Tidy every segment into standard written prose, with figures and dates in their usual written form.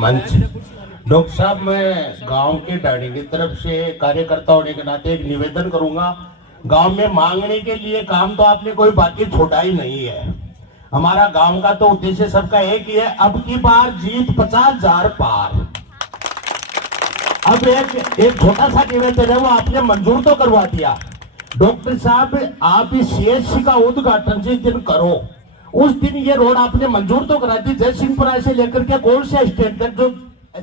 मंच। डॉक्टर साहब, मैं गांव के डाणी की तरफ से कार्यकर्ता होने के नाते एक निवेदन करूंगा। गांव में मांगने के लिए काम तो आपने कोई बाकी छोड़ा ही नहीं है। हमारा गांव का तो उद्देश्य सबका एक ही है, अब की बार जीत 50,000 पार। अब एक छोटा सा निवेदन है, वो आपने मंजूर तो करवा दिया। डॉक्टर साहब, आप इस सीएससी का उद्घाटन जिस दिन करो उस दिन ये रोड आपने मंजूर तो करा दी। जयसिंहपुरा से लेकर के कौन से स्टैंड तक जो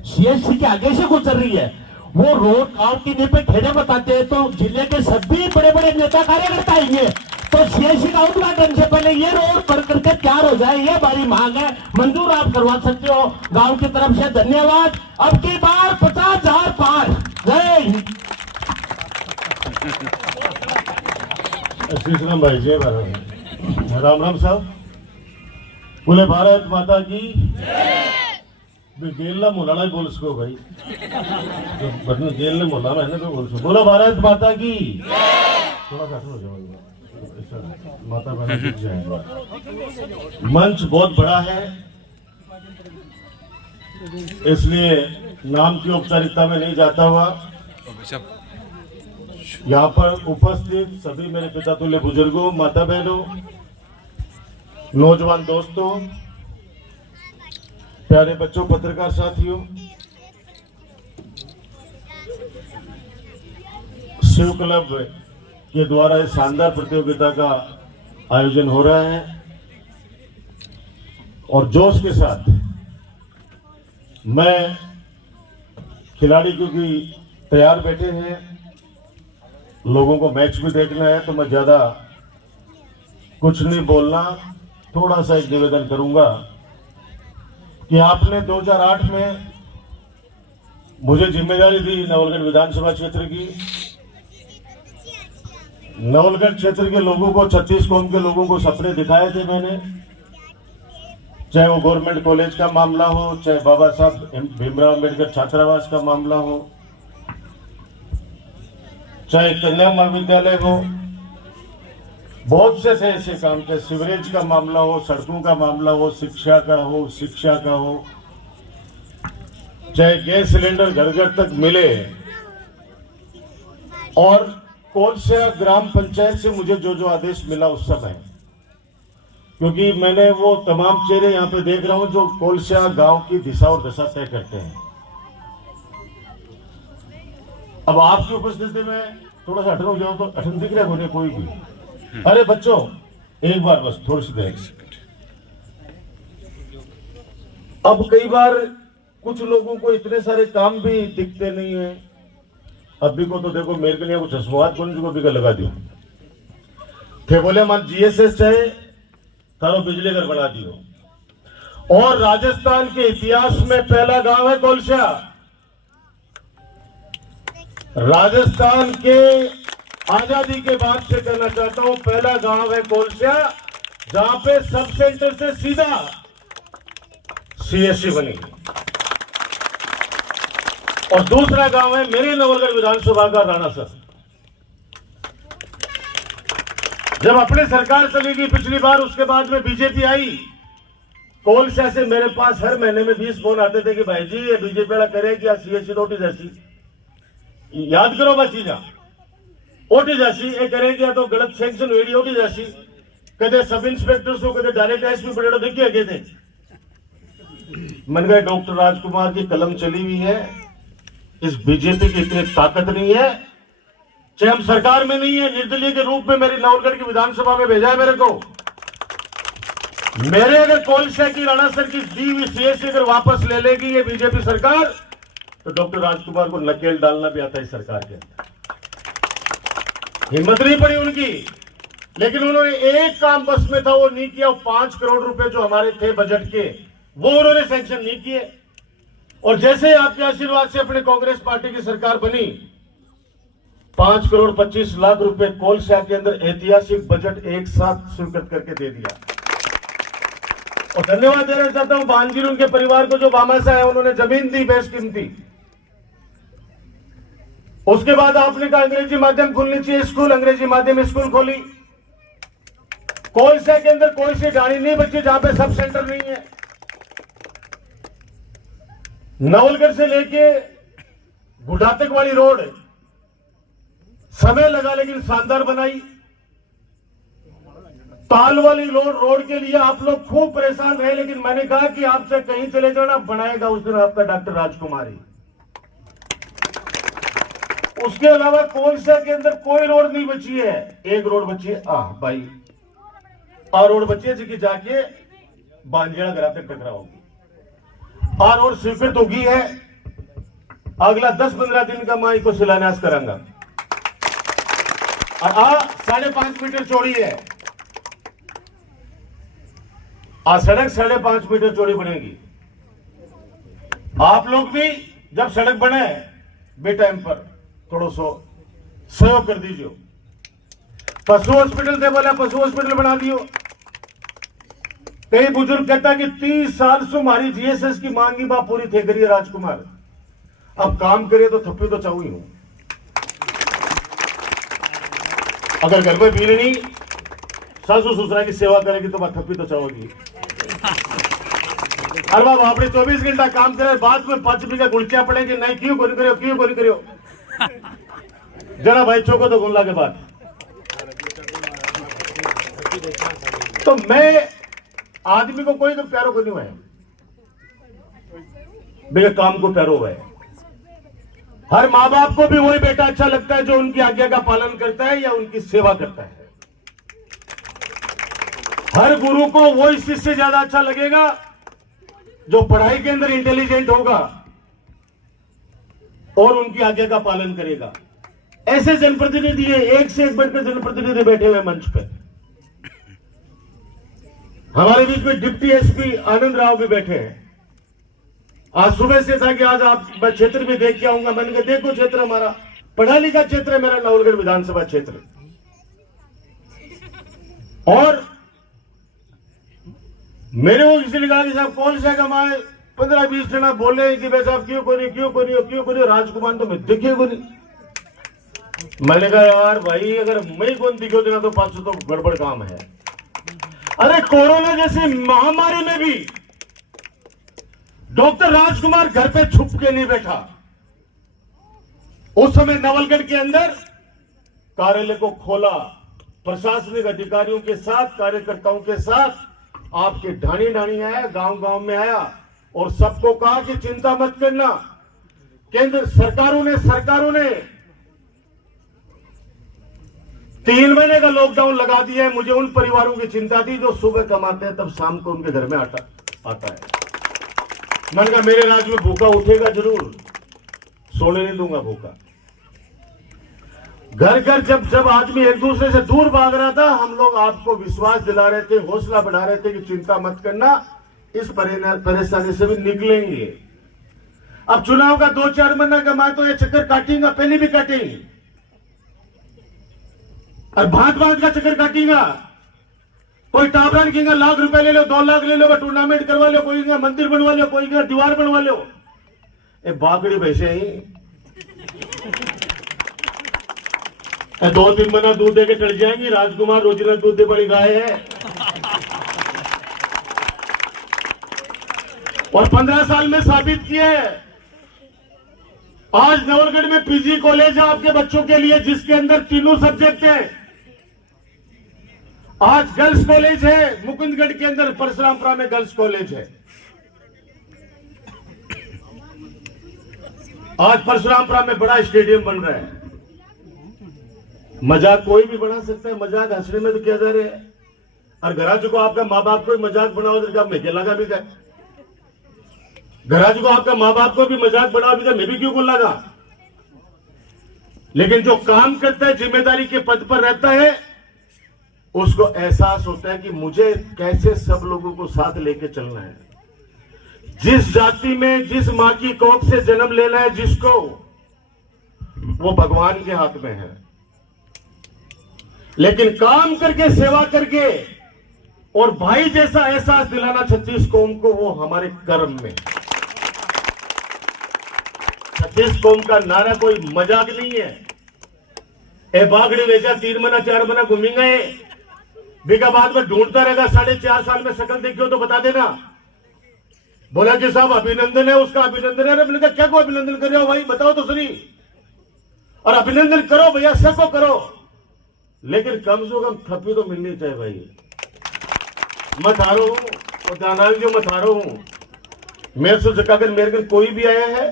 सीएससी के आगे से गुजर रही है, वो रोड गांव की नींव पे खेड़े बताते हैं तो जिले के सभी बड़े बड़े नेता कार्यकर्ता आएंगे, तो सीएससी का उद्घाटन से पहले ये रोड पर करके तैयार हो जाए, ये बड़ी मांग है। मंजूर आप करवा सकते हो गांव की तरफ से। धन्यवाद। अब की बार 50,000 पार। जय हिंद। श्री राम भाई, जय भारत। राम राम साहब, बोले भारत माता की। गेलना मोलाना ही बोल सको भाई, तो गेल ने मोला मैंने तो बोल सको। बोलो भारत माता की। थोड़ा सा हो जाएगा, माता बहन जाएगा। मंच बहुत बड़ा है, इसलिए नाम की औपचारिकता में नहीं जाता हुआ यहाँ पर उपस्थित सभी मेरे पिता तुल्य बुजुर्गों, माता बहनों, नौजवान दोस्तों, प्यारे बच्चों, पत्रकार साथियों, शिव क्लब के द्वारा इस शानदार प्रतियोगिता का आयोजन हो रहा है और जोश के साथ मैं खिलाड़ी क्योंकि तैयार बैठे हैं, लोगों को मैच भी देखना है, तो मैं ज्यादा कुछ नहीं बोलना, थोड़ा सा एक निवेदन करूंगा कि आपने 2008 में मुझे जिम्मेदारी दी नवलगढ़ विधानसभा क्षेत्र की। नवलगढ़ क्षेत्र के लोगों को, 36 कौम के लोगों को सपने दिखाए थे मैंने, चाहे वो गवर्नमेंट कॉलेज का मामला हो, चाहे बाबा साहब भीमराव अम्बेडकर छात्रावास का मामला हो, चाहे कन्या महाविद्यालय हो, बहुत से ऐसे काम, चाहे सीवरेज का मामला हो, सड़कों का मामला हो, शिक्षा का हो, चाहे गैस सिलेंडर घर घर तक मिले, और कोलसिया ग्राम पंचायत से मुझे जो जो आदेश मिला उस समय, क्योंकि मैंने वो तमाम चेहरे यहाँ पे देख रहा हूं जो कोलसिया गांव की दिशा और दशा तय करते हैं। अब आपकी उपस्थिति में थोड़ा सा अटन हो जाओ तो अटन दिख रहा होने कोई भी। अरे बच्चों, एक बार बस थोड़ी सी देर। अब कई बार कुछ लोगों को इतने सारे काम भी दिखते नहीं है। अभी को तो देखो मेरे के लिए कुछ चश्मात को भी लगा दियो थे, बोले मान जीएसएस चाहे तारो बिजली घर बना दियो। और राजस्थान के इतिहास में पहला गांव है कोलसिया। राजस्थान के आजादी के बाद से कहना चाहता हूं, पहला गांव है कोलसिया जहां पे सब सेंटर से सीधा सीएससी बनी, और दूसरा गांव है मेरे नवलगढ़ विधानसभा का राणासर। जब अपनी सरकार चलेगी पिछली बार, उसके बाद में बीजेपी आई, कोलसिया से मेरे पास हर महीने में 20 फोन आते थे कि भाई जी ये बीजेपी वाला करेगी या सीएससी रोटी जैसी, याद करो बची जा ओटी जैसी ये करेगी या तो गलत सैंक्शन हुई ओटी जैसी, कदे सब इंस्पेक्टर को कदे डायरेक्ट एसपी बड़े देखिए गए थे। मन गए डॉक्टर राजकुमार की कलम चली हुई है, इस बीजेपी की इतनी ताकत नहीं है, चाहे हम सरकार में नहीं है, निर्दलीय के रूप में मेरी नवलगढ़ की विधानसभा में भेजा है मेरे को। मेरे अगर कोलसिया की राणासर की दी हुई सीएससी अगर वापस ले लेगी ये बीजेपी सरकार, तो डॉक्टर राजकुमार को नकेल डालना भी आता है सरकार के अंदर। हिम्मत नहीं पड़ी उनकी, लेकिन उन्होंने एक काम बस में था, वो नहीं किया। 5 करोड़ रुपए जो हमारे थे बजट के, वो उन्होंने सैंक्शन नहीं किए। और जैसे आपके आशीर्वाद से अपने कांग्रेस पार्टी की सरकार बनी, 5 करोड़ 25 लाख रुपए कोलसिया के अंदर ऐतिहासिक बजट एक साथ स्वीकृत करके दे दिया। और धन्यवाद देना चाहता हूं बांजीर उनके परिवार को, जो बामासा है, उन्होंने जमीन दी बेशकीमती। उसके बाद आपने कहा अंग्रेजी माध्यम खुलनी चाहिए स्कूल, अंग्रेजी माध्यम स्कूल खोली। कोलसिया के अंदर कोई सी गाड़ी नहीं बची जहां पे सब सेंटर नहीं है। नवलगढ़ से लेके गुडा तक वाली रोड समय लगा लेकिन शानदार बनाई। ताल वाली रोड के लिए आप लोग खूब परेशान रहे, लेकिन मैंने कहा कि आपसे कहीं चले जाना, बनाएगा उस दिन आपका डॉक्टर राजकुमारी। उसके अलावा कोलसा के अंदर कोई रोड नहीं बची है, एक रोड बची है भाई रोड बची है जिसकी जाके बांजेड़ा ग्राम तक टकरा होगी। रोड स्वीकृत होगी है, अगला 10-15 दिन का मैं इसको शिलान्यास करांगा। और 5.5 मीटर चौड़ी है, सड़क 5.5 मीटर चौड़ी बनेगी। आप लोग भी जब सड़क बने बेटाइम पर थोड़ा सो सहयोग कर दीजिए। पशु हॉस्पिटल से बोला पशु हॉस्पिटल बना दियो। कई बुजुर्ग कहता है कि 30 साल से हमारी जीएसएस की मांगी बात पूरी थे करिए राजकुमार, अब काम करे तो थप्पी तो चाहू ही हूं। अगर घर में बीरनी सासू ससुरा की सेवा करेगी तो बात थप्पी तो चाहोगी। अरे बाबा आपने 24 घंटा काम करे, बाद में 5 रुपये का गुलचा पड़ेगी, नहीं क्यों कोई करो, क्यों कोई करो। जरा भाई चौको तो गुल्ला के बाद। तो मैं आदमी को कोई तो प्यारो को नहीं हुआ है, मेरे काम को प्यारो हुआ है। हर माँ बाप को भी वही बेटा अच्छा लगता है जो उनकी आज्ञा का पालन करता है या उनकी सेवा करता है। हर गुरु को वही शिष्य ज्यादा अच्छा लगेगा जो पढ़ाई के अंदर इंटेलिजेंट होगा और उनकी आज्ञा का पालन करेगा। ऐसे जनप्रतिनिधि है, एक से एक बढ़कर जनप्रतिनिधि बैठे हुए मंच पे। हमारे बीच में डिप्टी एसपी आनंद राव भी बैठे हैं। आज सुबह से था कि आज आप मैं क्षेत्र भी देख के आऊंगा। मैंने कहा देखो क्षेत्र हमारा पढ़ा लिखा क्षेत्र है, मेरा नवलगढ़ विधानसभा क्षेत्र। और मेरे को किसी ने कहा कि साहब कौन सा कमाए, 15-20 जना बोले कि भाई साहब क्यों कोई नहीं, क्यों कोई नहीं, क्यों कोई नहीं, राजकुमार तो मैं दिखे को नहीं। मैंने कहा यार भाई अगर मैं कौन दिखो देना तो 500 तो गड़बड़ काम है। अरे कोरोना जैसी महामारी में भी डॉक्टर राजकुमार घर पे छुप के नहीं बैठा। उस समय नवलगढ़ के अंदर कार्यालय को खोला, प्रशासनिक अधिकारियों के साथ, कार्यकर्ताओं के साथ आपके ढाणी ढाणी आया, गांव गांव में आया और सबको कहा कि चिंता मत करना। केंद्र सरकारों ने 3 महीने का लॉकडाउन लगा दिया है। मुझे उन परिवारों की चिंता थी जो सुबह कमाते हैं तब शाम को उनके घर में आता है। मैंने कहा मेरे राज्य में भूखा उठेगा जरूर, सोने नहीं दूंगा भूखा। घर घर जब आदमी एक दूसरे से दूर भाग रहा था, हम लोग आपको विश्वास दिला रहे थे, हौसला बढ़ा रहे थे कि चिंता मत करना, इस परेशानी से भी निकलेंगे। अब चुनाव का 2-4 महीना कमाए तो ये चक्कर काटेगा, पहले भी काटेंगे और भांत का चक्कर काटेगा। कोई टाबरान कहेगा लाख रुपए ले लो, 2 लाख ले लो, टूर्नामेंट करवा लो, कोई कहेगा मंदिर बनवा लो, कोई कहेगा दीवार बनवा लो। ये बाकड़ी वैसे ही 2-3 महीना दूध दे के चढ़ जाएंगी। राजकुमार रोजिना दूध दे बड़ी गाय है। और 15 साल में साबित किए। आज नवलगढ़ में पीजी कॉलेज है आपके बच्चों के लिए, जिसके अंदर तीनों सब्जेक्ट हैं। आज गर्ल्स कॉलेज है, मुकुंदगढ़ के अंदर परशुरामपुरा में गर्ल्स कॉलेज है। आज परशुरामपुरा में बड़ा स्टेडियम बन रहा है। मजाक कोई भी बना सकता है, मजाक हंसने में तो क्या जा रहे हैं। और घराज को आपका माँ बाप को मजाक बनाओ तो मैं क्या लगा भी क्या, घराज को आपका माँ बाप को भी मजाक बनाओ भी मैं भी क्यों को लगा। लेकिन जो काम करता है, जिम्मेदारी के पद पर रहता है, उसको एहसास होता है कि मुझे कैसे सब लोगों को साथ लेके चलना है। जिस जाति में, जिस मां की कोख से जन्म लेना है जिसको, वो भगवान के हाथ में है। लेकिन काम करके, सेवा करके और भाई जैसा एहसास दिलाना 36 कौम को, वो हमारे कर्म में। 36 कौम का नारा कोई मजाक नहीं है। ए बागड़ी वैसा 3 महीना 4 महीना घूमेंगे, बीघा बाद में ढूंढता रहेगा। 4.5 साल में शकल देखियो तो बता देना। बोला कि साहब अभिनंदन है, उसका अभिनंदन है। मैंने कहा क्या को अभिनंदन कर रहे हो भाई, बताओ तो सही। और अभिनंदन करो भैया, सबको करो, लेकिन कम से कम थप्पी तो मिलनी चाहिए भाई। मत हारो हूं और दानाल जो मत हारो हूं। मेरे से अगर मेरे घर कोई भी आया है,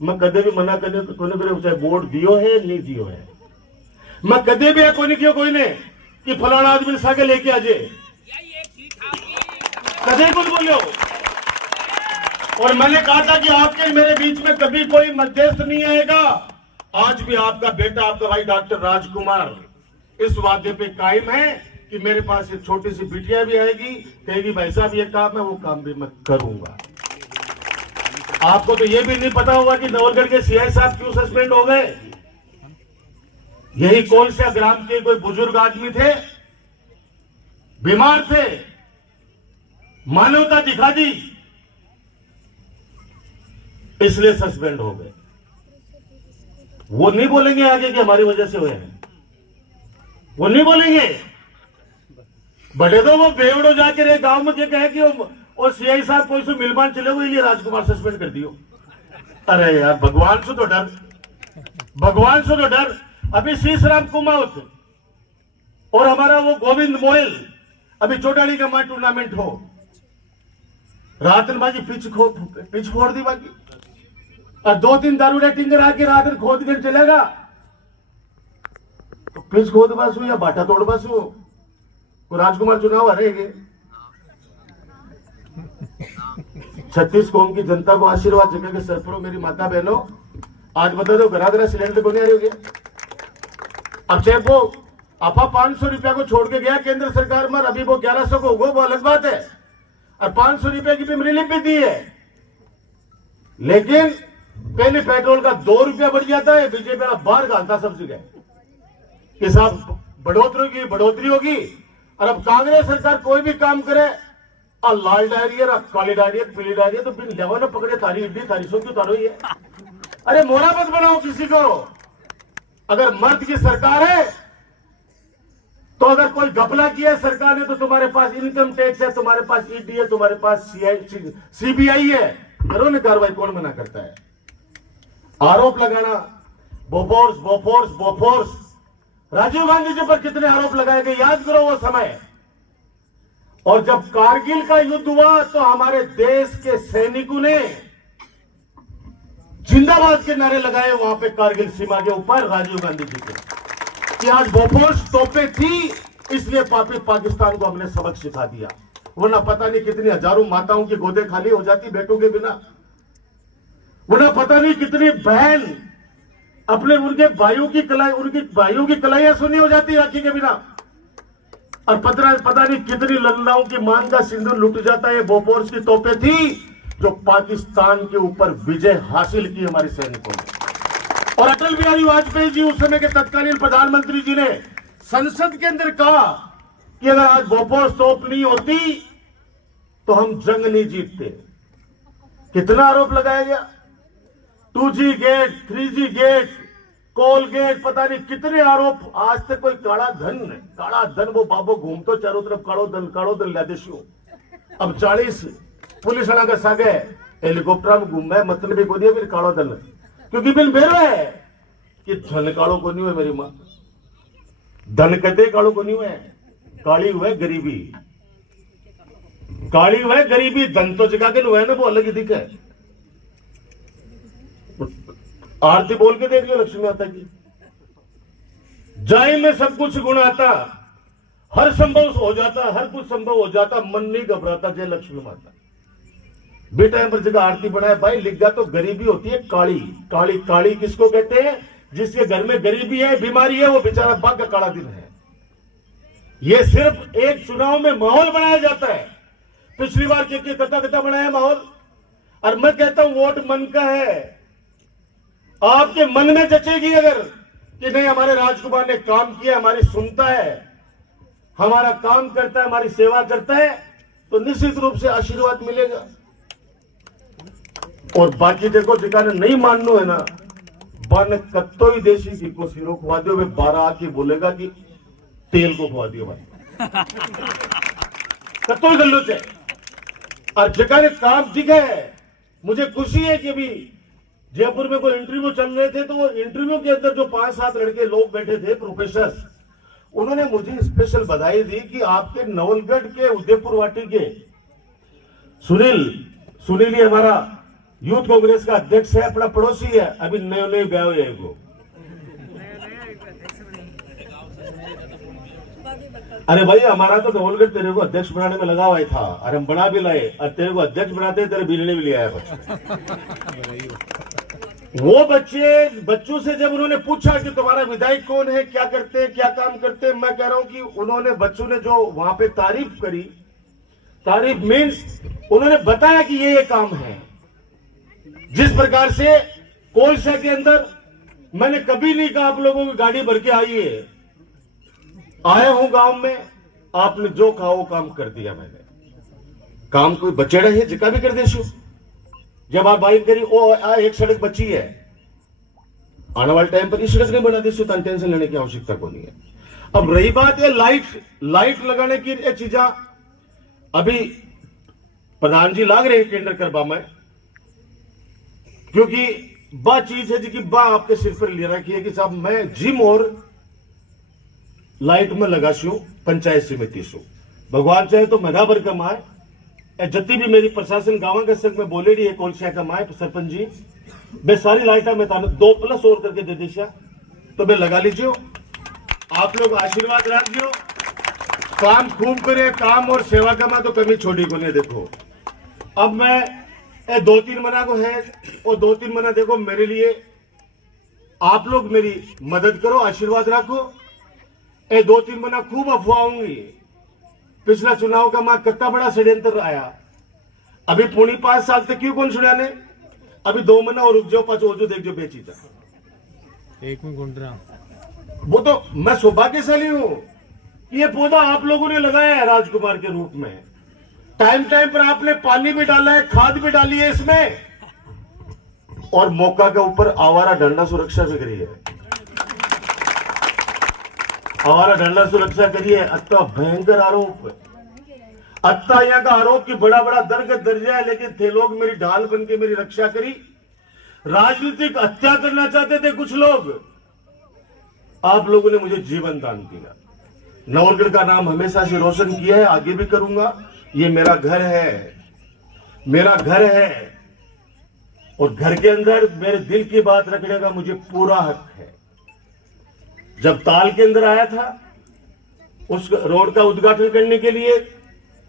मैं कदे भी मना करने को चाहे वोट दियो है नहीं दियो है, मैं कदे भी कोई नहीं किया कोई ने कि फलाना आदमी सागे लेके आ जाए, कदे कुछ बोलो। और मैंने कहा था कि आपके मेरे बीच में कभी कोई मध्यस्थ नहीं आएगा। आज भी आपका बेटा, आपका भाई डॉक्टर राजकुमार इस वादे पे कायम है कि मेरे पास एक छोटी सी बिटिया भी आएगी, कहेगी भाई साहब ये काम है, वो काम भी मैं करूंगा। आपको तो ये भी नहीं पता होगा कि नवलगढ़ के सीआई साहब क्यों सस्पेंड हो गए। यही कोलसा ग्राम के कोई बुजुर्ग आदमी थे, बीमार थे, मानवता दिखा दी, इसलिए सस्पेंड हो गए। वो नहीं बोलेंगे आगे कि हमारी वजह से हुए हैं, वो नहीं बोलेंगे। बड़े तो वो बेवड़ो जाके रहे गांव में कहे कि वो सीआई साहब कोई से मिलमान चले हुए, लिए राजकुमार सस्पेंड कर दियो। अरे यार भगवान से तो डर, भगवान से तो डर। अभी शीशराम कुमाऊत और हमारा वो गोविंद मोयल, अभी चौटाली का मां टूर्नामेंट हो, रातन बाजी पिच फोड़ दी बाकी, और 2-3 दारूड़ा टिंगर आके रातन खोद कर चलेगा। तो पिच खोद बासू या बाटा तोड़ बासू, राजकुमार चुनाव हारेंगे। 36 कौम की जनता को आशीर्वाद जगह के सरपरो, मेरी माता बहनों, आज बता दो घरा सिलेंडर को नहीं आ रही होगी। अब चाहे वो आपा 500 रुपया को छोड़ के गया केंद्र सरकार में, अभी वो 1100 को होगा, वो अलग बात है, और 500 रुपया की भी रिलीफ भी दी है। लेकिन पहले पेट्रोल का 2 रुपया बढ़ जाता है, बीजेपी वाला बाहर घालता सब जगह कि साहब बढ़ोतरी होगी। और अब कांग्रेस सरकार कोई भी काम करे, और लाल डायरिया, काली डायरिया, पीली डायरिया, तो बिन लेवा न पकड़े तारी इड्डी तारी सो क्यों तारो ये। अरे मोरा मत बनाओ किसी को। अगर मर्द की सरकार है तो अगर कोई घपला किया है सरकार ने, तो तुम्हारे पास इनकम टैक्स है, तुम्हारे पास ईडी है, तुम्हारे पास सीबीआई है, करो ना कार्रवाई, कौन मना करता है। आरोप लगाना, बोफोर्स, राजीव गांधी जी पर कितने आरोप लगाए गए, याद करो वो समय। और जब कारगिल का युद्ध हुआ तो हमारे देश के सैनिकों ने जिंदाबाद के नारे लगाए वहां पे कारगिल सीमा के ऊपर राजीव गांधी जी के, कि आज बोफोर्स तोपे थी, इसलिए पाकिस्तान को हमने सबक सिखा दिया। वरना पता नहीं कितनी हजारों माताओं की गोदे खाली हो जाती बेटों के बिना, वरना पता नहीं कितनी बहन अपने उनके भाइयों की कलाइयां सुनी हो जाती राखी के बिना, और पता नहीं कितनी लल्लाओं की मांग का सिंदूर लुट जाता है। बोफोर्स की तोपें थी जो पाकिस्तान के ऊपर विजय हासिल की हमारे सैनिकों ने। और अटल बिहारी वाजपेयी जी, उस समय के तत्कालीन प्रधानमंत्री जी, ने संसद के अंदर कहा कि अगर आज बोफोर्स तोप नहीं होती तो हम जंग नहीं जीतते। कितना आरोप लगाया गया, 2G गेट, 3G गेट, कोल गेट, पता नहीं कितने आरोप। आज तक कोई काला धन वो बाबो घूमतो चारों तरफ, काड़ो धन लादेशो। अब 40 पुलिस वाला का सागे हेलीकॉप्टर में घूम है, मतलब भी को दिया फिर काड़ो धन, क्योंकि बिल मेरा है कि धन काड़ो को नहीं हुए। मेरी मां धन कहते काड़ो को नहीं हुए, काली हुए गरीबी, काली हुए गरीबी। धन तो जगह के हुए ना, वो अलग ही दिखे। आरती बोल के देख लो लक्ष्मी माता की, जाय में सब कुछ गुण आता, हर संभव हो जाता, हर कुछ संभव हो जाता, मन नहीं घबराता, जय लक्ष्मी माता। बेटा पर जगह आरती बनाए भाई, लिख गया तो गरीबी होती है काली। काली किसको कहते हैं, जिसके घर में गरीबी है, बीमारी है, वो बेचारा बाग का काला दिन है। ये सिर्फ एक चुनाव में माहौल बनाया जाता है। पिछली बार के कता बनाया माहौल, और मैं कहता हूं वोट मन का है। आपके मन में जचेगी अगर कि नहीं हमारे राजकुमार ने काम किया, हमारी सुनता है, हमारा काम करता है, हमारी सेवा करता है, तो निश्चित रूप से आशीर्वाद मिलेगा। और बाकी देखो जिकाने नहीं मानना है ना, बन कत्तो ही देशी घी को सिरों खुआ दो, वे 12 आके बोलेगा कि तेल को खुआ दियो भाई। कत्तो ही गल्लो से और जगह ने काम दिखा है। मुझे खुशी है कि अभी जयपुर में कोई इंटरव्यू चल रहे थे, तो वो इंटरव्यू के अंदर जो 5-7 लड़के लोग बैठे थे प्रोफेसर, उन्होंने मुझे स्पेशल बधाई दी कि आपके नवलगढ़ के उदयपुर वाटी के सुनील ये हमारा यूथ कांग्रेस का अध्यक्ष है, अपना पड़ोसी है, अभी नए गए हुए हैं वो। अरे भाई हमारा तो नवलगढ़ तेरे को अध्यक्ष बनाने में लगा हुआ ही था, अरे हम बना भी लाए, और तेरे को अध्यक्ष बनाते तेरे बिलने भी ले आया वो बच्चों से जब उन्होंने पूछा कि तुम्हारा विधायक कौन है, क्या करते हैं, क्या काम करते हैं, मैं कह रहा हूं कि उन्होंने बच्चों ने जो वहां पे तारीफ करी, तारीफ मीन्स उन्होंने बताया कि ये काम है। जिस प्रकार से कोलसा के अंदर मैंने कभी नहीं कहा आप लोगों की गाड़ी भर के आई है, आया हूं गांव में, आपने जो कहा वो काम कर दिया मैंने। काम कोई बचेड़ा है जिका भी कर देशो, जब आप बाइक करी ओ एक सड़क बची है, आने वाले टाइम पर इस सड़क नहीं बना देशो, तो टेंशन लेने की आवश्यकता को नहीं है। अब रही बात है लाइट लगाने की चीजा, अभी प्रधान जी लाग रहे हैं टेंडर करवा में, क्योंकि बा चीज है जी की बा आपके सिर पर ले रखी है कि साहब मैं जिम और लाइट में लगा छू पंचायत समिति सु, भगवान चाहे तो महीना भर कमाए, जति भी मेरी प्रशासन गांव के संग में बोले रही है कोलसा कमाए सरपंच जी, मैं सारी लाइटा में 2+ और करके दे दिशा, तो मैं लगा लीजिए, आप लोग आशीर्वाद रखियो, काम खूब करे, काम और सेवा कमा तो कमी छोड़ी को नहीं। देखो अब मैं 2-3 महीना को है, और 2-3 महीना देखो मेरे लिए आप लोग मेरी मदद करो, आशीर्वाद रखो। 2-3 महीना खूब अफवाह होंगी, पिछला चुनाव का मां कितना बड़ा षड्यंत्र आया, अभी 5.5 साल तक क्यों कौन सुना ने, अभी 2 महीना और रुक जाओ, पाचो जो देख जो बेची था एक में गुंडरा, वो तो मैं सौभाग्यशाली हूं कि ये पौधा आप लोगों ने लगाया है राजकुमार के रूप में, टाइम पर आपने पानी भी डाला है, खाद भी डाली है इसमें, और मौका के ऊपर आवारा डंडा सुरक्षा भी करी है, आवारा डंडा सुरक्षा करिए। अत्ता भयंकर आरोप है, अत्ता यहाँ का आरोप की बड़ा दर्जा है, लेकिन थे लोग मेरी ढाल बन के मेरी रक्षा करी। राजनीतिक हत्या करना चाहते थे कुछ लोग, आप लोगों ने मुझे जीवन दान दिया, नवलगढ़ का नाम हमेशा से रोशन किया है, आगे भी करूंगा। ये मेरा घर है, मेरा घर है, और घर के अंदर मेरे दिल की बात रखने का मुझे पूरा हक है। जब ताल के अंदर आया था उस रोड का उद्घाटन करने के लिए,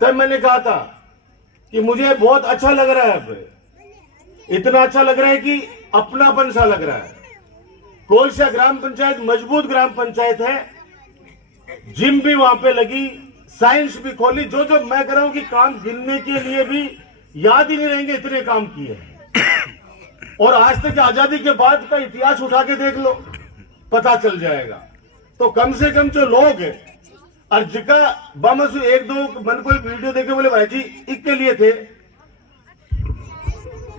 तब मैंने कहा था कि मुझे बहुत अच्छा लग रहा है, अब इतना अच्छा लग रहा है कि अपनापन सा लग रहा है। कोलसा ग्राम पंचायत मजबूत ग्राम पंचायत है, जिम भी वहां पे लगी, साइंस भी खोली, जो मैं कर रहा हूं कि काम गिनने के लिए भी याद ही नहीं रहेंगे, इतने काम किए हैं। और आज तक आजादी के बाद का इतिहास उठा के देख लो, पता चल जाएगा। तो कम से कम जो लोग है और जिका बामसु 1-2 मन कोई वीडियो देखे बोले भाई जी इसके लिए थे,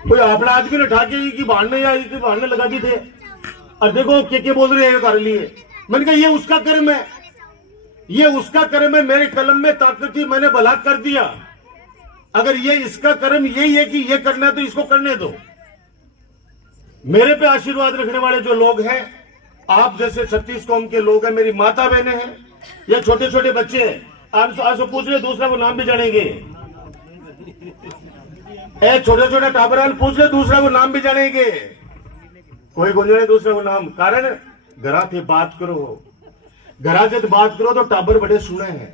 कोई अपना आदमी ने ठाके की बाढ़ने लगा दी थे, और देखो के बोल रहे हैं कर लिए। मैंने कहा ये उसका कर्म है, ये उसका कर्म है, मेरे कलम में ताकत थी, मैंने भला कर दिया। अगर ये इसका कर्म यही है कि ये करना है तो इसको करने दो। मेरे पे आशीर्वाद रखने वाले जो लोग हैं, आप जैसे 36 कौम के लोग हैं, मेरी माता बहनें हैं, या छोटे छोटे बच्चे हैं, आप पूछ रहे दूसरा को नाम भी जानेंगे, छोटे छोटे टाबरान पूछ ले दूसरा को नाम भी जानेंगे, कोई गुंजने दूसरा को नाम। कारण घरा थे बात करो, घरा जब बात करो तो टाबर बड़े सुने हैं,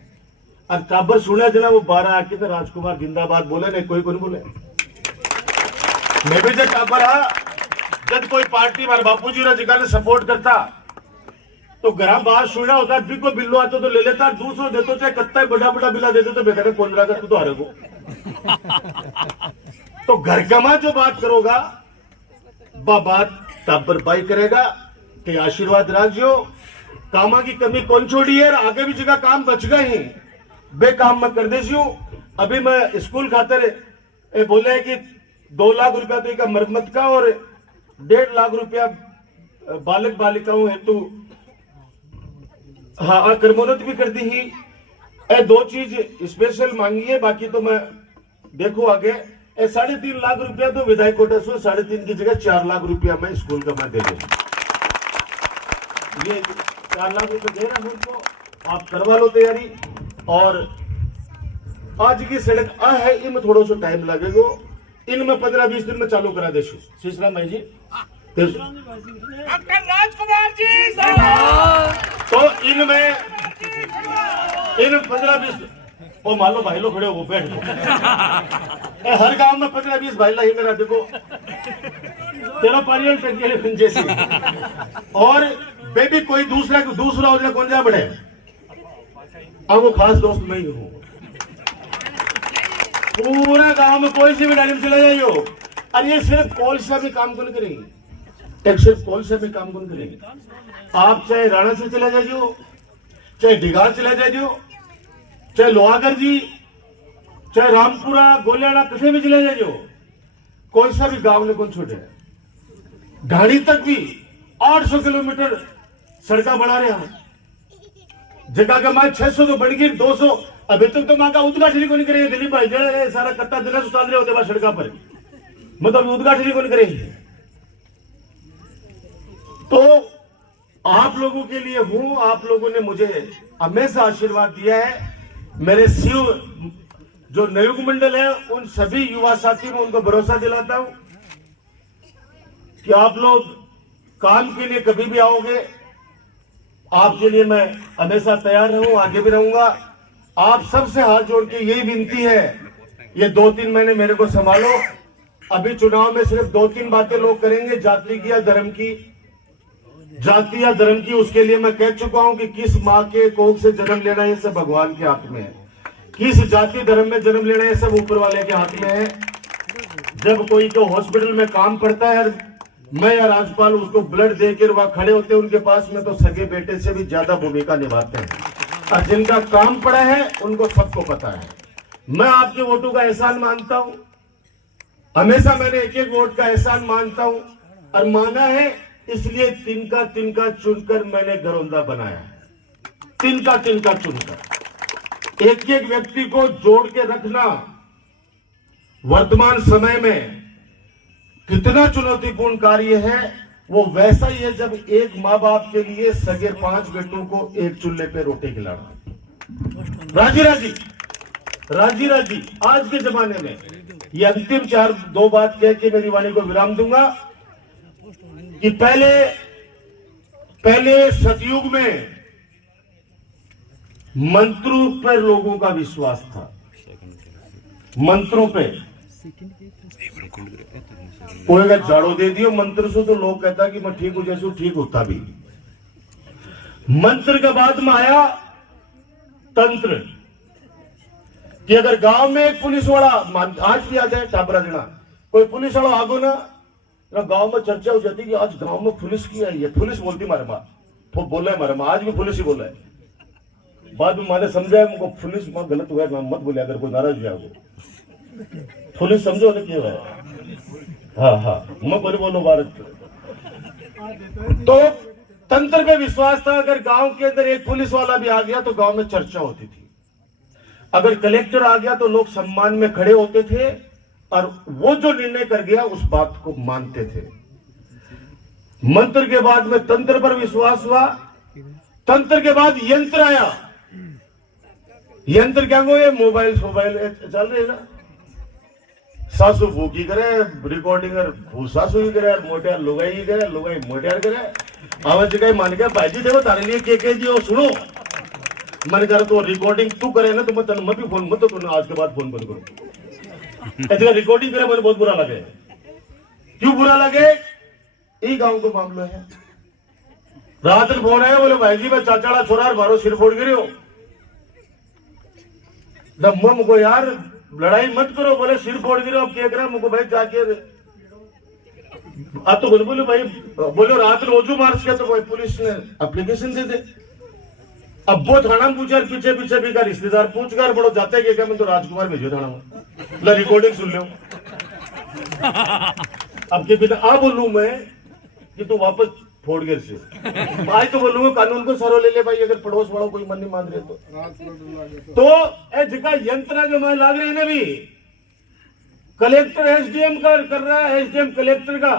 और टाबर सुने जना वो 12 आके तो राजकुमार जिंदाबाद बोले, नहीं कोई बोले। मैं भी जब टाबर हा, जब कोई पार्टी हमारे बापू जी राजिका ने सपोर्ट करता तो घरा बात सुना होता, भी कोई बिल्लो आता तो ले लेता, दूसरों देते चाहे कत्ता बड़ा बिला देते तो बेकार 15 का तो हारे को। तो घर का मां जो बात करोगा बात टाबर बाई करेगा कि आशीर्वाद राखियो। कामा की कमी कौन छोड़ी है, आगे भी जगह काम बच गए ही, बेकाम मैं कर देसी हूं। अभी मैं स्कूल खातर बोले है कि 2 लाख रुपया तो एक मरम्मत का और 1.5 लाख रुपया बालक बालिकाओं हेतु हाँ कर्मोन्नत भी कर दी ही। 2 चीज स्पेशल मांगी है, बाकी तो मैं देखो आगे 3.5 लाख रुपया तो विधायक कोटा से 3.5 की जगह 4 लाख रुपया मैं स्कूल का मैं दे दूंगा। ये 4 लाख रुपए दे रहा हूं उनको, आप करवा लो तैयारी। और आज की सड़क आ है, इनमें थोड़ा सा टाइम लगेगा, इनमें 15-20 दिन में चालू करा दे शीशराम भाई जी। डॉक्टर राजकुमार जी तो इनमें इन 15-20 वो मान लो भाई लोग खड़े हो वो बैठ लो। हर गांव में 15-20 भाई ला ही मेरा देखो तेरा पारियल टंके जैसे। और बेबी कोई दूसरा हो जाए कौन जा बढ़े, अब वो खास दोस्त मैं ही हूँ। पूरा गांव में कोई सी भी गाड़ी में चले जाइयो, और ये सिर्फ कोलसा में काम कौन करेंगे, एक सिर्फ कोलसा में काम कौन करेंगे। आप चाहे राणा से चले जाइयो, चाहे डिगार चले जाइयो, चाहे लोहागर जी, चाहे रामपुरा गोलियाड़ा कहीं भी चले जाइयो, कोई सा भी गांव ने कौन छोड़े। गाड़ी तक भी 800 किलोमीटर सड़का बढ़ा रहे हैं, जगह का माँ 600 तो बढ़ गई 200। अभी तक तो माँ का उद्घाटन को नहीं करेंगे दिलीप भाई, जरा सारा कट्टा दिला उतार रहे होते सड़का पर, मतलब उद्घाटन को नहीं करेंगे। तो आप लोगों के लिए हूं, आप लोगों ने मुझे हमेशा आशीर्वाद दिया है। मेरे शिव जो नयुग मंडल है उन सभी युवा साथी में उनको भरोसा दिलाता हूं कि आप लोग काम के लिए कभी भी आओगे, आपके लिए मैं हमेशा तैयार रहूं, आगे भी रहूंगा। आप सबसे हाथ जोड़ के यही विनती है, ये 2-3 महीने मेरे को संभालो। अभी चुनाव में सिर्फ 2-3 बातें लोग करेंगे, जाति की या धर्म की, जाति या धर्म की। उसके लिए मैं कह चुका हूं कि किस माँ के कोख से जन्म लेना ये सब भगवान के हाथ में है, किस जाति धर्म में जन्म लेना ये सब ऊपर वाले के हाथ में है। जब कोई तो हॉस्पिटल में काम पड़ता है, मैं या राज्यपाल उसको ब्लड देकर वहां खड़े होते हैं उनके पास में, तो सगे बेटे से भी ज्यादा भूमिका निभाते हैं। और जिनका काम पड़ा है उनको सबको पता है। मैं आपके वोटों का एहसान मानता हूं, हमेशा मैंने एक वोट का एहसान मानता हूं, और माना है इसलिए तिनका तिनका चुनकर मैंने घरौंदा बनाया है। तिनका तिनका चुनकर एक व्यक्ति को जोड़ के रखना वर्तमान समय में कितना चुनौतीपूर्ण कार्य है, वो वैसा ही है जब एक माँ बाप के लिए सगे 5 बेटों को एक चूल्हे पे रोटी खिलाना। राजी राजी आज के जमाने में ये अंतिम 2 बात कह के मेरी वाणी को विराम दूंगा कि पहले सतयुग में मंत्रों पर लोगों का विश्वास था, मंत्रों पे। कोई अगर झाड़ू दे दियो मंत्र से तो लोग कहता कि मैं ठीक हूं, जैसे ठीक होता भी। मंत्र के बाद में आया तंत्र, कि अगर गांव में एक पुलिस वाला, आज भी आ जाए टाबरा जना, कोई पुलिस वाला आगो ना गांव में चर्चा हो जाती कि आज गांव में पुलिस की आई है। पुलिस बोलती मारे माँ, तो बोला है मारे माँ, आज भी पुलिस ही बोला है। बाद में माने समझा है मुझको पुलिस माँ गलत हुआ है, मत बोले अगर कोई नाराज हुआ हो। पुलिस समझो ना क्यों है। हाँ मैं बोलो भारत। तो तंत्र पे विश्वास था, अगर गांव के अंदर एक पुलिस वाला भी आ गया तो गांव में चर्चा होती थी। अगर कलेक्टर आ गया तो लोग सम्मान में खड़े होते थे, और वो जो निर्णय कर गया उस बात को मानते थे। मंत्र के बाद में तंत्र पर विश्वास हुआ, तंत्र के बाद यंत्र आया। यंत्र क्या हो, ये मोबाइल चल रहे ना, सासू भूखी करे रिकॉर्डिंग, सासू ही करे, मोटियार लुगाई ही करे, लुगाई मोटियार करे। आवाज कहीं मान गया भाई जी देखो तारे लिए के जी हो सुनो, मन कर तो रिकॉर्डिंग तू करे ना तो मैं तन मत भी फोन मत, तो आज के बाद फोन बंद करो। ऐसे रिकॉर्डिंग करे मुझे बहुत बुरा लगे। क्यों बुरा लगे, ये गांव का मामला है। रात में फोन आया, बोले भाई जी मैं चाचाड़ा छोरा मारो सिर फोड़ गिरे हो। मुझको यार लड़ाई मत करो, बोले सिर फोड़ गिरे, अब क्या करा मुझको भाई जाके अब तो बोले भाई, बोलो रात में रोजू मार्च किया तो भाई पुलिस ने एप्लीकेशन दे दे। अब वो थाना पूछा, पीछे पीछे भी का रिश्तेदार पूछ कर बड़ो जाते क्या, मैं तो राजकुमार भेजो थाना में, रिकॉर्डिंग सुन लो। अब के बिना आ बोलूं मैं कि तू वापस फोड़ गिर से, आज तो बोलूंगा कानून को सरो ले ले भाई, अगर पड़ोस वालों कोई मन नहीं मान रहे तो। ए जिका यंत्र जो मैं लाग रही है ना भी, कलेक्टर एसडीएम का कर रहा है, एसडीएम कलेक्टर का,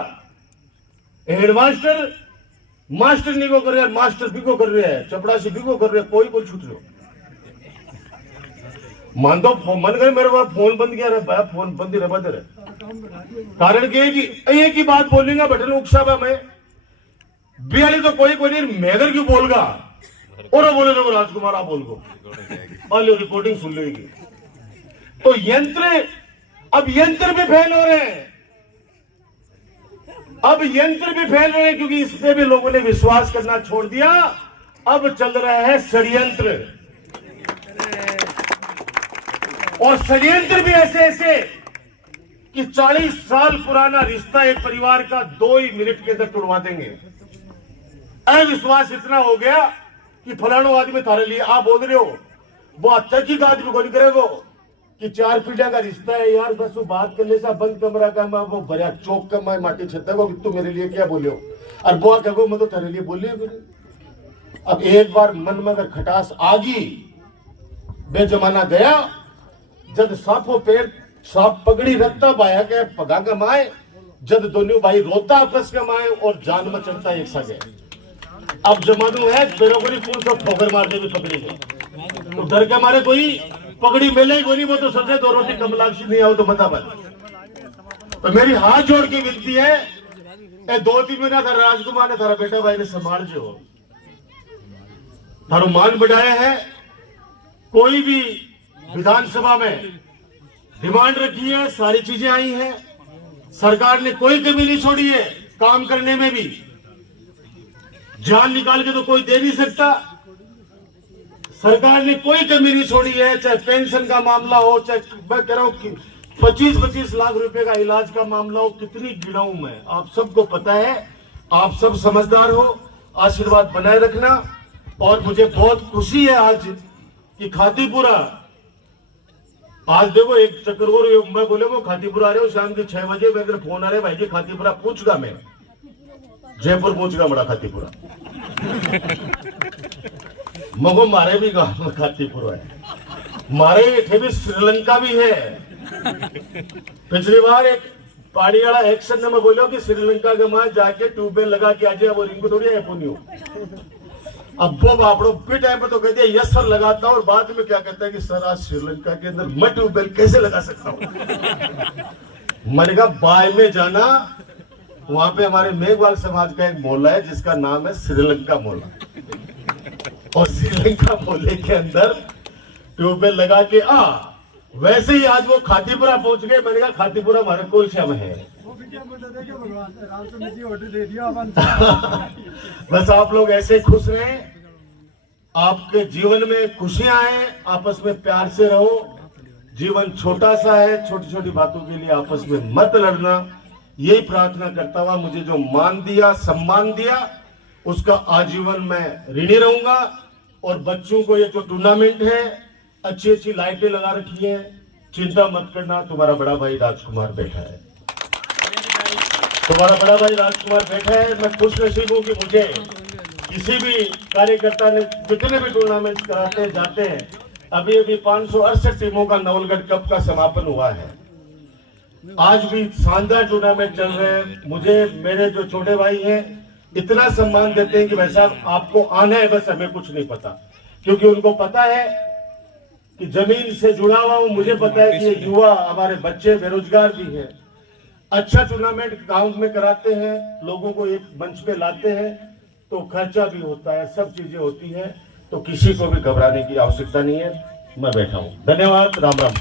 हेडमास्टर मास्टर नहीं को कर रहे हैं, मास्टर भी को कर रहे हैं, चपड़ासी भी को कर रहे हैं, कोई छूट रहे। मान दो मन करे मेरे पास फोन बंद किया रहा, फोन बंद ही रहा तेरे कारण एक ही बात बोलेगा बटन उकसावा में बियाली तो कोई नहीं मेगर क्यों बोलगा और बोले देखो राजकुमार आप बोल को और रिपोर्टिंग सुन लेगी। तो अब यंत्र भी फेल हो रहे हैं, अब यंत्र भी फेल रहे हैं क्योंकि इस पे भी लोगों ने विश्वास करना छोड़ दिया। अब चल रहा है षड्यंत्र, और षड्यंत्र भी ऐसे ऐसे कि 40 साल पुराना रिश्ता एक परिवार का 2 ही मिनट के अंदर तोड़वा देंगे। अविश्वास इतना हो गया कि फलानो आदमी थारे लिए आप बोल रहे हो, वो अच्छा की आदमी को नहीं करेगो कि 4 पीढ़िया का रिश्ता है यार, बस वो बात कर ले सा बंद कमरा का मैं वो भरिया चौक का मैं माटी छत्ता को तू मेरे लिए क्या बोले हो और बुआ कहो मैं तो तेरे लिए बोली। अब एक बार मन में अगर खटास आ गई, बेजमाना गया, जब साफो पेड़ साफ पगड़ी रखता बाया के पगा कमाए, जब दोनों भाई रोता आपस कमाए और जान में चढ़ता एक सगे। अब जमानो है बेरोगरी फूल सब ठोकर मार दे पकड़ी गए, तो डर के मारे कोई पगड़ी मिले कोई नहीं, वो तो समझे 2 रोटी कमलाक्षी नहीं आओ तो बता मत। तो मेरी हाथ जोड़ के विनती है, 2-3 महीना था राजकुमार ने थारा बेटा भाई ने संभाल जो थारो मान बढ़ाया है। कोई भी विधानसभा में डिमांड रखी है, सारी चीजें आई हैं, सरकार ने कोई कमी नहीं छोड़ी है काम करने में भी, जान निकाल के तो कोई दे नहीं सकता। सरकार ने कोई कमी नहीं छोड़ी है, चाहे पेंशन का मामला हो, चाहे मैं कह रहा हूं कि 25-25 लाख रुपए का इलाज का मामला हो, कितनी गिनाऊं मैं, आप सबको पता है, आप सब समझदार हो, आशीर्वाद बनाए रखना। और मुझे बहुत खुशी है आज कि खातीपुरा, आज देखो एक चक्कर मैं बोले वो खातीपुरा आ रहे हो शाम के 6 बजे, मेरे फोन आ रहे भाई जी खातीपुरा पूछगा, मैं जयपुर पूछगा बड़ा खातीपुरा मगो मारे भी गांव में खातीपुरा है, मारे इथे भी श्रीलंका भी है। पिछली बार एक पहाड़ी वाला एक्शन में बोलो कि श्रीलंका के मां जाके ट्यूबवेल लगा के आ जाए, वो रिंग थोड़ी है पुनियो। अब वो बापड़ो भी टाइम पे तो कह दिया यस सर लगाता, और बाद में क्या कहता है कि सर आज श्रीलंका के अंदर मैं ट्यूबवेल कैसे लगा सकता हूं। मैंने कहा बाय में जाना, वहां पे हमारे मेघवाल समाज का एक मोहल्ला है जिसका नाम है श्रीलंका मोहल्ला, और श्रीलंका मोहल्ले के अंदर ट्यूबवेल लगा के वैसे ही आज वो खातीपुरा पहुंच गए। मैंने कहा खातीपुरा हमारे कोई शम है बस आप लोग ऐसे खुश रहें, आपके जीवन में खुशियां आए, आपस में प्यार से रहो। जीवन छोटा सा है, छोटी छोटी बातों के लिए आपस में मत लड़ना, यही प्रार्थना करता हुआ मुझे जो मान दिया, सम्मान दिया, उसका आजीवन मैं ऋणी रहूंगा। और बच्चों को ये जो टूर्नामेंट है, अच्छी अच्छी लाइटें लगा रखी है, चिंता मत करना, तुम्हारा बड़ा भाई राजकुमार बैठा है, तुम्हारा बड़ा भाई राजकुमार बैठा है। मैं खुश नसीब हूं कि मुझे किसी भी कार्यकर्ता ने जितने भी टूर्नामेंट कराते जाते हैं, अभी 568 टीमों का नवलगढ़ कप का समापन हुआ है, आज भी शानदार टूर्नामेंट चल रहे हैं। मुझे मेरे जो छोटे भाई हैं इतना सम्मान देते हैं कि भाई साहब आपको आना है, बस हमें कुछ नहीं पता, क्योंकि उनको पता है कि जमीन से जुड़ा हुआ हूं। मुझे पता है कि ये युवा हमारे बच्चे बेरोजगार भी हैं, अच्छा टूर्नामेंट गांव में कराते हैं, लोगों को एक मंच पे लाते हैं, तो खर्चा भी होता है, सब चीजें होती हैं, तो किसी को भी घबराने की आवश्यकता नहीं है। मैं बैठा हूं, धन्यवाद, राम राम।